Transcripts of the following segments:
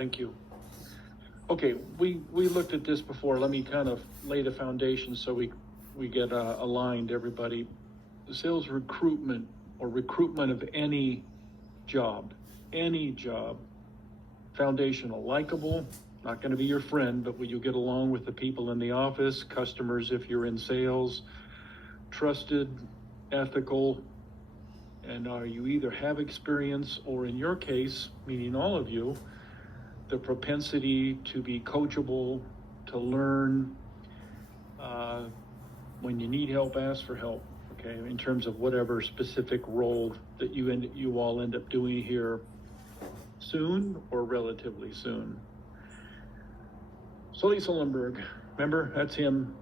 Thank you. Okay, we looked at this before. Let me kind of lay the foundation so we get aligned, everybody. The sales recruitment or recruitment of any job, foundational, likable, not going to be your friend, but will you get along with the people in the office, customers if you're in sales, trusted, ethical, and you either have experience or in your case, meaning all of you, the propensity to be coachable, to learn. When you need help, ask for help. Okay, in terms of whatever specific role that you all end up doing here soon or relatively soon. Sully Sullenberg, remember, that's him.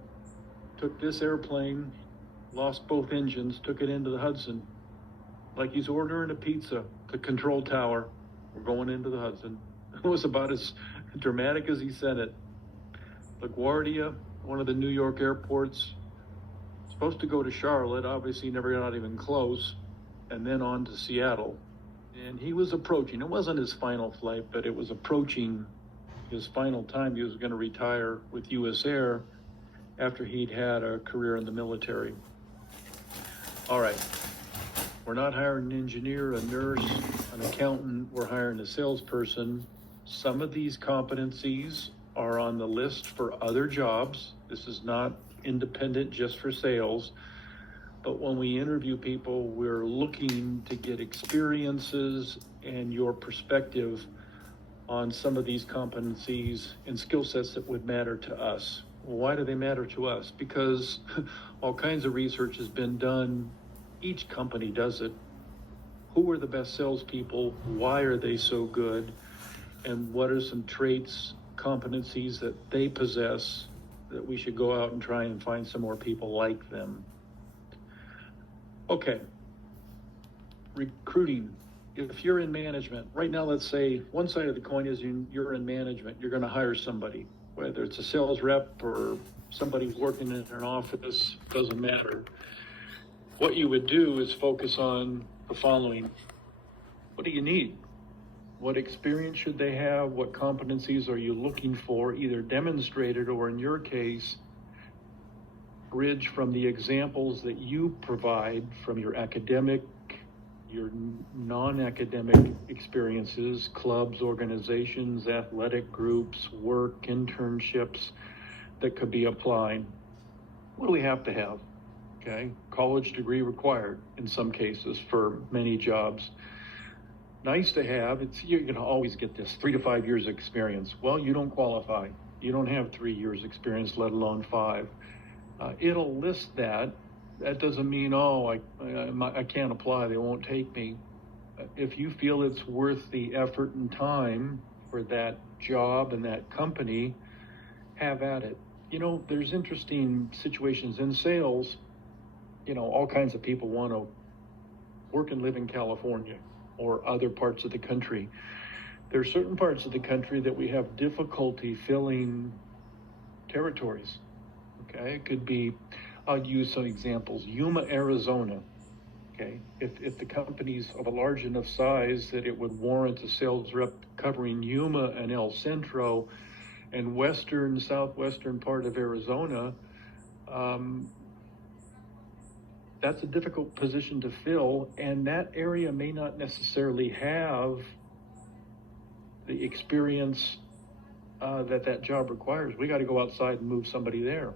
Took this airplane, lost both engines, took it into the Hudson, like he's ordering a pizza. The control tower, we're going into the Hudson. It was about as dramatic as he said it. LaGuardia, one of the New York airports, supposed to go to Charlotte, obviously never got even close, and then on to Seattle. And he was approaching, it wasn't his final flight, but it was approaching his final time. He was going to retire with US Air after he'd had a career in the military. All right, we're not hiring an engineer, a nurse, an accountant, we're hiring a salesperson. Some of these competencies are on the list for other jobs. This is not independent just for sales. But when we interview people, we're looking to get experiences and your perspective on some of these competencies and skill sets that would matter to us. Why do they matter to us? Because all kinds of research has been done. Each company does it. Who are the best salespeople? Why are they so good? And what are some traits, competencies that they possess that we should go out and try and find some more people like them? Okay, recruiting. If you're in management, right now, let's say one side of the coin is you're in management, you're going to hire somebody, whether it's a sales rep or somebody working in an office, doesn't matter. What you would do is focus on the following. What do you need? What experience should they have? What competencies are you looking for, either demonstrated or in your case, bridge from the examples that you provide from your academic, your non-academic experiences, clubs, organizations, athletic groups, work, internships that could be applied. What do we have to have? Okay, college degree required in some cases for many jobs. Nice to have, you're gonna always get this 3 to 5 years experience. Well, you don't qualify. You don't have 3 years experience, let alone 5. It'll list that. That doesn't mean, I can't apply, they won't take me. If you feel it's worth the effort and time for that job and that company, have at it. There's interesting situations in sales. All kinds of people want to work and live in California or other parts of the country. There are certain parts of the country that we have difficulty filling territories. Okay, it could be, I'll use some examples. Yuma, Arizona. Okay, if the company's of a large enough size that it would warrant a sales rep covering Yuma and El Centro and southwestern part of Arizona, that's a difficult position to fill, and that area may not necessarily have the experience that job requires. We got to go outside and move somebody there.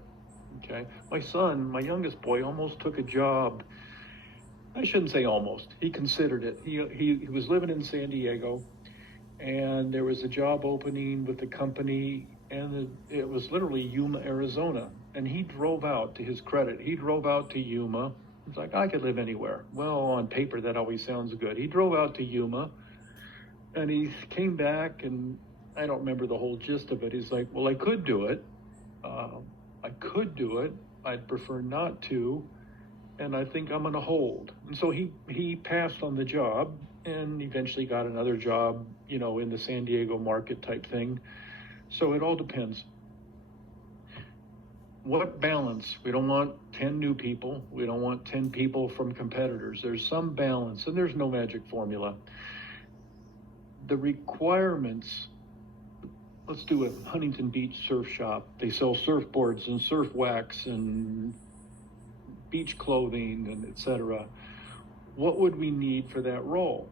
Okay, my son, my youngest boy, almost took a job. I shouldn't say almost. He considered it. He was living in San Diego, and there was a job opening with the company, and it was literally Yuma, Arizona. And he drove out, to his credit, he drove out to Yuma. It's like, I could live anywhere. Well, on paper, that always sounds good. He drove out to Yuma, and he came back, and I don't remember the whole gist of it. He's like, well, I could do it. I'd prefer not to, and I think I'm going to hold. And so he passed on the job and eventually got another job, in the San Diego market type thing. So it all depends. What balance? We don't want 10 new people. We don't want 10 people from competitors. There's some balance, and there's no magic formula. The requirements let's do a Huntington Beach surf shop. They sell surfboards and surf wax and beach clothing and etc. What would we need for that role?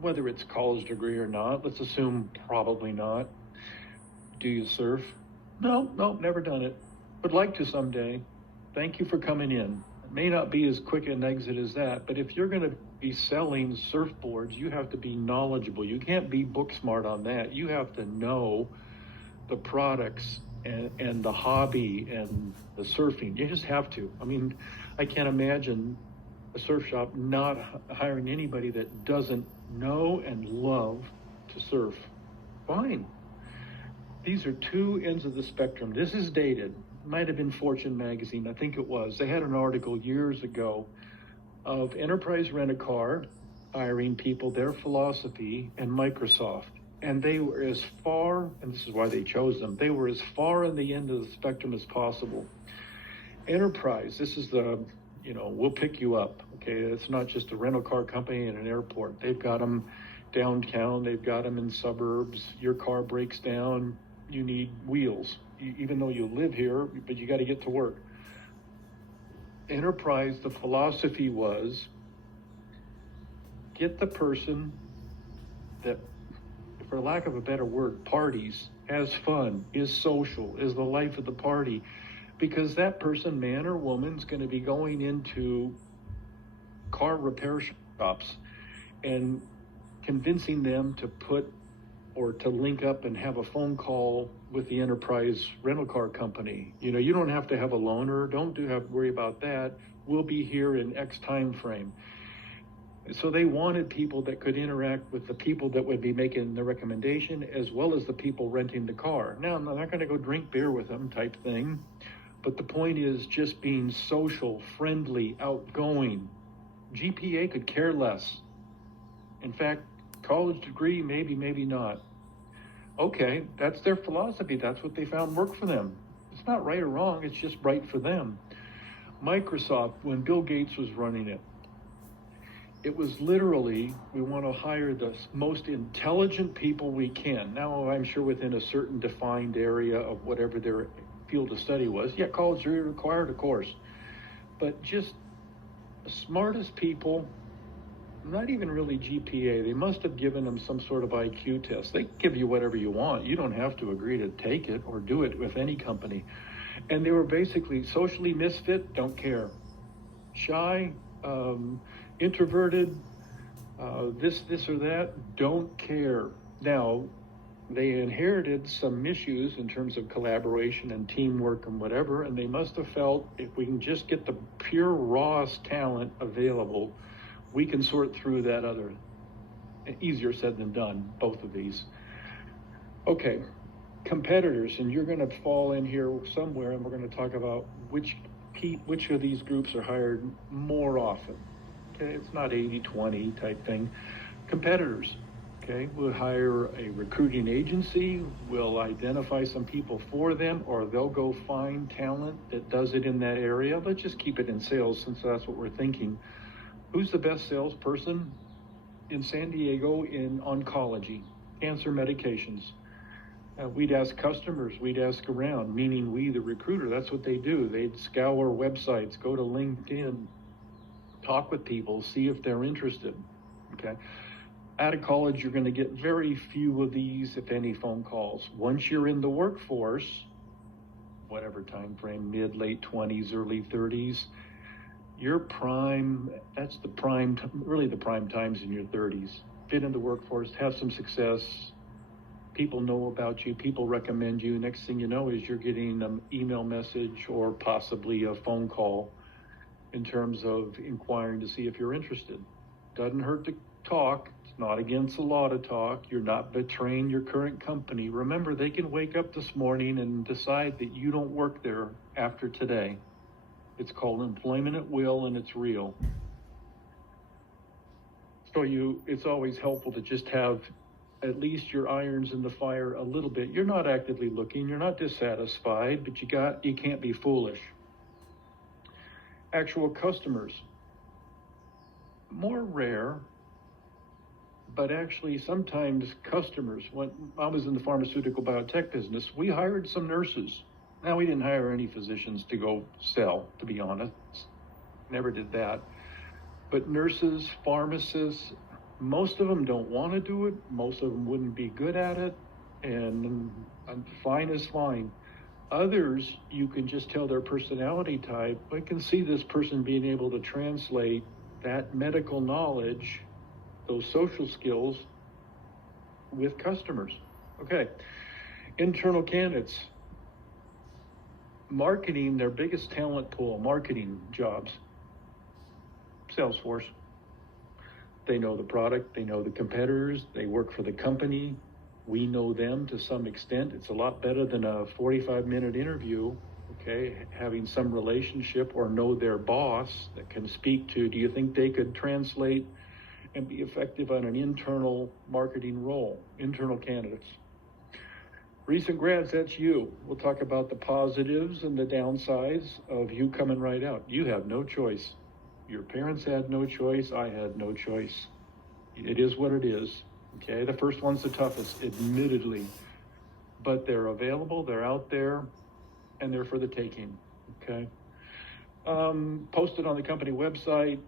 Whether it's college degree or not, let's assume probably not. Do you surf? No, never done it. Would like to someday. Thank you for coming in. It may not be as quick an exit as that, but if you're going to be selling surfboards, you have to be knowledgeable. You can't be book smart on that. You have to know the products and the hobby and the surfing. You just have to. I mean, I can't imagine a surf shop not hiring anybody that doesn't know and love to surf. Fine. These are two ends of the spectrum. This is dated. Might have been Fortune magazine. I think it was. They had an article years ago of Enterprise Rent-A-Car hiring people, their philosophy, and Microsoft. And they were as far, and this is why they chose them, they were as far on the end of the spectrum as possible. Enterprise, this is the, we'll pick you up, okay? It's not just a rental car company and an airport. They've got them downtown, they've got them in suburbs. Your car breaks down, you need wheels, even though you live here, but you got to get to work. Enterprise, the philosophy was, get the person that, for lack of a better word, parties, has fun, is social, is the life of the party, because that person, man or woman, is going to be going into car repair shops and convincing them to put or to link up and have a phone call with the Enterprise rental car company. You don't have to have a loaner. Don't have to worry about that. We'll be here in X time frame. So they wanted people that could interact with the people that would be making the recommendation, as well as the people renting the car. Now, I'm not going to go drink beer with them type thing, but the point is just being social, friendly, outgoing. GPA could care less. In fact, college degree, maybe, maybe not. Okay, that's their philosophy. That's what they found worked for them. It's not right or wrong. It's just right for them. Microsoft, when Bill Gates was running it, it was literally, we want to hire the most intelligent people we can. Now, I'm sure within a certain defined area of whatever their field of study was. Yeah, college degree required, of course. But just the smartest people, not even really GPA. They must have given them some sort of IQ test. They give you whatever you want. You don't have to agree to take it or do it with any company. And they were basically socially misfit, don't care. Shy, introverted, this or that, don't care. Now, they inherited some issues in terms of collaboration and teamwork and whatever, and they must have felt if we can just get the pure rawest talent available, we can sort through that other. Easier said than done, both of these. Okay, competitors, and you're going to fall in here somewhere, and we're going to talk about which of these groups are hired more often. Okay, it's not 80-20 type thing. Competitors, okay, we'll hire a recruiting agency, we'll identify some people for them, or they'll go find talent that does it in that area. Let's just keep it in sales since that's what we're thinking. Who's the best salesperson in San Diego in oncology, cancer medications? We'd ask customers, we'd ask around, meaning we, the recruiter, that's what they do. They'd scour websites, go to LinkedIn, talk with people, see if they're interested, okay? Out of college, you're gonna get very few of these, if any, phone calls. Once you're in the workforce, whatever time frame, mid, late 20s, early 30s, your prime, that's the prime, really the prime times in your 30s. Fit in the workforce, have some success, people know about you, people recommend you. Next thing you know is you're getting an email message or possibly a phone call in terms of inquiring to see if you're interested. Doesn't hurt to talk. It's not against the law to talk. You're not betraying your current company. Remember, they can wake up this morning and decide that you don't work there after today. It's called employment at will, and it's real. So it's always helpful to just have at least your irons in the fire a little bit. You're not actively looking, you're not dissatisfied, but you can't be foolish. Actual customers, more rare, but actually sometimes customers, when I was in the pharmaceutical biotech business, we hired some nurses. Now, we didn't hire any physicians to go sell, to be honest. Never did that. But nurses, pharmacists, most of them don't want to do it. Most of them wouldn't be good at it. And fine is fine. Others, you can just tell their personality type. I can see this person being able to translate that medical knowledge, those social skills, with customers. Okay, internal candidates. Marketing, their biggest talent pool, marketing jobs. Salesforce. They know the product, they know the competitors, they work for the company. We know them to some extent. It's a lot better than a 45-minute interview, okay? Having some relationship or know their boss that can speak to, do you think they could translate and be effective on an internal marketing role, internal candidates? Recent grads, that's you. We'll talk about the positives and the downsides of you coming right out. You have no choice. Your parents had no choice. I had no choice. It is what it is. Okay, the first one's the toughest, admittedly, but they're available, they're out there, and they're for the taking, okay? Posted on the company website,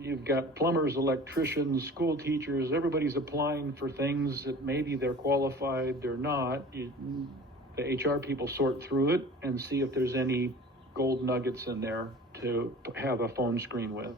you've got plumbers, electricians, school teachers, everybody's applying for things that maybe they're qualified, they're not. The HR people sort through it and see if there's any gold nuggets in there to have a phone screen with.